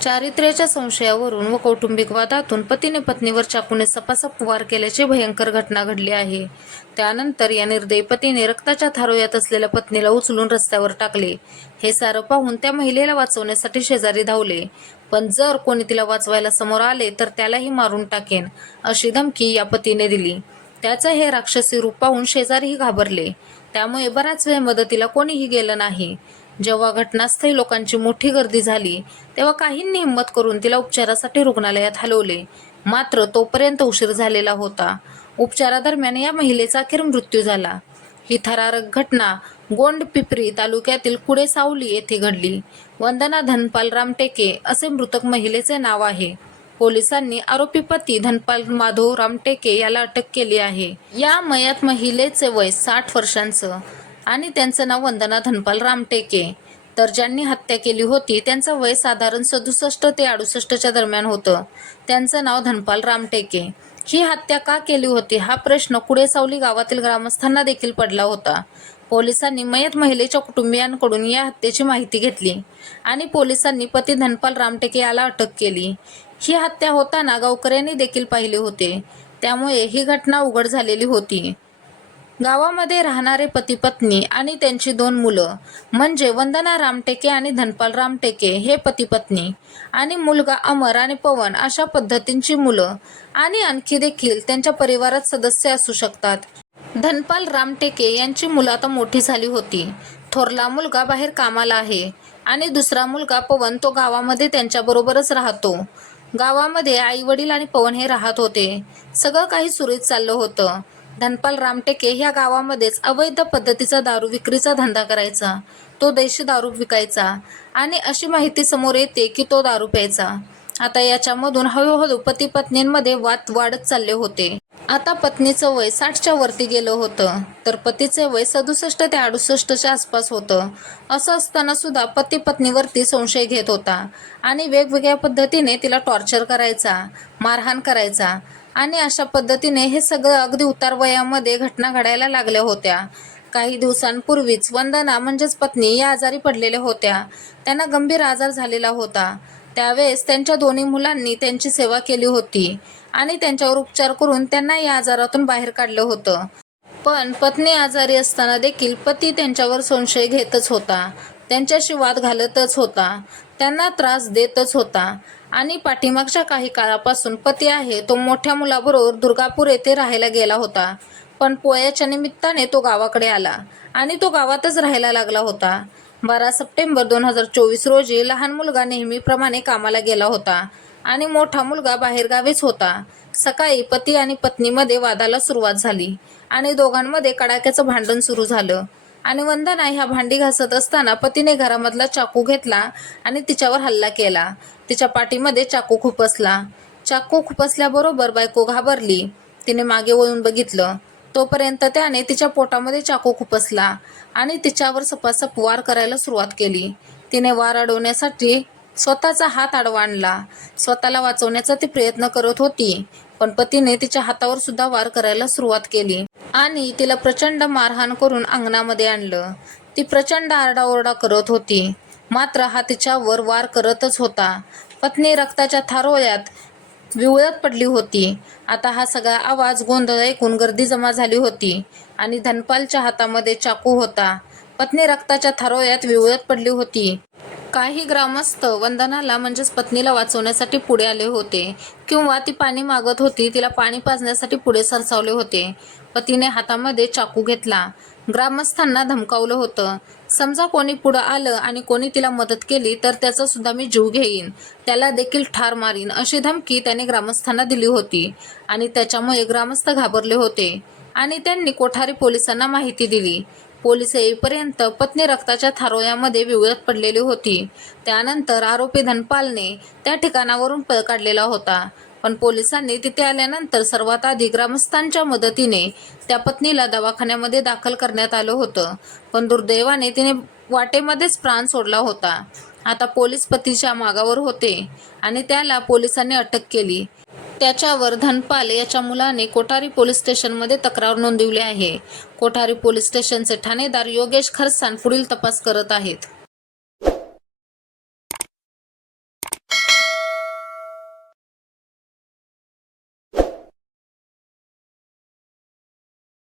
चारित्र्याच्या संशयावरून व कौटुंबिक वादातून पतीने पत्नीवर चाकूने सपासप वार केल्याची भयंकर घटना घडली आहे। त्यानंतर या निर्दयी पतीने रक्ताच्या थारोळ्यात असलेल्या पत्नीला उचलून रस्त्यावर टाकले। हे सारं पाहून त्या महिलेला वाचवण्यासाठी शेजारी धावले, पण जर कोणी तिला वाचवायला समोर आले तर त्यालाही मारून टाकेन अशी धमकी या पतीने दिली। त्याचं हे राक्षसी रूप पाहून शेजारीही घाबरले, त्यामुळे बराच वेळ मदतीला कोणीही गेलं नाही। जेव्हा घटनास्थळी लोकांची मोठी गर्दी झाली तेव्हा काहींनी हिंमत करून तिला उपचारासाठी रुग्णालयात हलवले, मात्र तोपर्यंत उशीर झालेला होता। उपचारादरम्यान या महिलेचा अखेर मृत्यू झाला। ही थरारक घटना गोंडपिंपरी तालुक्यातील कुडेसावली येथे घडली। वंदना धनपाल रामटेके असे मृतक महिलेचे नाव आहे। पोलिसांनी आरोपी पती धनपाल माधव रामटेके याला अटक केली आहे। या मयत महिलेचे वय 60 वर्षांचं आणि त्यांचं नाव वंदना धनपाल रामटेके, तर ज्यांनी हत्या केली होती त्यांचं वय साधारण 67 ते 68च्या दरम्यान होतं। त्यांचं नाव धनपाल रामटेके। ही हत्या का केली होती हा प्रश्न कुडेसावली गावातील ग्रामस्थांना देखील पडला होता। पोलिसांनी मयत महिलेच्या कुटुंबियांकडून या हत्येची माहिती घेतली आणि पोलिसांनी पती धनपाल रामटेके याला अटक केली। ही हत्या होताना गावकऱ्यांनी देखील पाहिले होते, त्यामुळे ही घटना उघड झालेली होती। गावामध्ये राहणारे पती पत्नी आणि त्यांची 2 मुलं म्हणजे वंदना रामटेके आणि धनपाल रामटेके हे पती पत्नी, आणि मुलगा अमर आणि पवन अशा पद्धतींची मुलं, आणि आणखी देखील त्यांच्या परिवारात सदस्य असू शकतात। धनपाल रामटेके यांची मुलं आता मोठी झाली होती। थोरला मुलगा बाहेर कामाला आहे आणि दुसरा मुलगा पवन तो गावामध्ये त्यांच्याबरोबरच राहतो। गावामध्ये आई वडील आणि पवन हे राहत होते। सगळं काही सुरळीत चाललं होतं। धनपाल रामटेके ह्या गावामध्येच अवैध पद्धतीचा दारू विक्रीचा धंदा करायचा। तो देशी दारू विकायचा आणि अशी माहिती समोर येते की तो दारू प्यायचा। आता याच्यामधून हळूहळू पती पत्नींमध्ये वाद वाढत चालले होते। आता पत्नीचं वय 60च्या वरती गेलं होतं, तर पतीचे वय 67 ते 68च्या आसपास होतं। असं असताना सुद्धा पती पत्नीवरती संशय घेत होता आणि वेगवेगळ्या पद्धतीने तिला टॉर्चर करायचा, मारहाण करायचा, आणि अशा पद्धतीने हे सगळं अगदी उतार वयामध्ये घटना घडायला लागल्या होत्या। काही दिवसांपूर्वीच वंदना म्हणजेच पत्नी या आजारी पडलेल्या होत्या। त्यांना गंभीर आजार झालेला होता। त्यावेळेस त्यांच्या 2 मुलांनी त्यांची सेवा केली होती आणि त्यांच्यावर उपचार करून त्यांना या आजारातून बाहेर काढलं होतं। पण पत्नी आजारी असताना देखील पती त्यांच्यावर संशय घेतच होता, त्यांच्याशी वाद घालतच होता, त्यांना त्रास देतच होता, आणि पाठीमागच्या काही काळापासून पती आहे तो मोठ्या मुलाबरोबर दुर्गापूर येथे राहायला गेला होता। पण पोळ्याच्या निमित्ताने तो गावाकडे आला आणि तो गावातच राहायला लागला होता। 12 सप्टेंबर 2024 रोजी लहान मुलगा नेहमीप्रमाणे कामाला गेला होता आणि मोठा मुलगा बाहेरगावीच होता। सकाळी पती आणि पत्नीमध्ये वादाला सुरुवात झाली आणि दोघांमध्ये कडाक्याचं भांडण सुरू झालं, आणि वंदना ह्या भांडी घासत असताना पतीने घरामधला चाकू घेतला आणि तिच्यावर हल्ला केला। तिच्या पाठीमध्ये चाकू खुपसला। चाकू खुपसल्याबरोबर बायको घाबरली। तिने मागे वळून बघितलं, तोपर्यंत त्याने तिच्या पोटामध्ये चाकू खुपसला आणि तिच्यावर सपासप वार करायला सुरुवात केली। तिने वार अडवण्यासाठी स्वतःचा हात आडवा आणला। स्वतःला वाचवण्याचा ती प्रयत्न करत होती, पण पतीने तिच्या हातावर सुद्धा वार करायला सुरुवात केली आणि तिला प्रचंड मारहाण करून अंगणामध्ये आणलं। ती प्रचंड आरडाओरडा करत होती, मात्र हा तिच्यावर वार करतच होता। पत्नी रक्ताच्या थारोळ्यात विवळत पडली होती। आता हा सगळा आवाज गोंधळ ऐकून गर्दी जमा झाली होती आणि धनपालच्या हातामध्ये चाकू होता। पत्नी रक्ताच्या थारोळ्यात विवळत पडली होती। काही ग्रामस्थ वंदनाला म्हणजेच पत्नीला वाचवण्यासाठी पुढे आले होते, किंवा ती पाणी मागत होती तिला पाणी पाजण्यासाठी पुढे सरसावले होते। पतीने हातामध्ये चाकू घेतला, ग्रामस्थांना धमकावलं होतं, समजा कोणी पुढं आलं आणि कोणी तिला मदत केली तर त्याचा सुद्धा मी जीव घेईन, त्याला देखील ठार मारीन अशी धमकी त्याने ग्रामस्थांना दिली होती। आणि त्याच्यामुळे ग्रामस्थ घाबरले होते आणि त्यांनी कोठारी पोलिसांना माहिती दिली। पोलीस येईपर्यंत पत्नी रक्ताच्या थारोळ्यामध्ये विवळत पडलेली होती। त्यानंतर आरोपी धनपालने त्या ठिकाणावरून पळ काढलेला होता, पण पोलिसांनी तिथे आल्यानंतर सर्वात आधी ग्रामस्थांच्या मदतीने त्या पत्नीला दवाखान्यामध्ये दाखल करण्यात आलं होतं, पण दुर्दैवाने तिने वाटेमध्येच प्राण सोडला होता। आता पोलीस पतीच्या मागावर होते आणि त्याला पोलिसांनी अटक केली। त्याच्यावर धनपाल याच्या मुलाने कोठारी पोलीस स्टेशनमध्ये तक्रार नोंदवली आहे। कोठारी पोलीस स्टेशनचे ठाणेदार योगेश खरसाण पुढील तपास करत आहेत।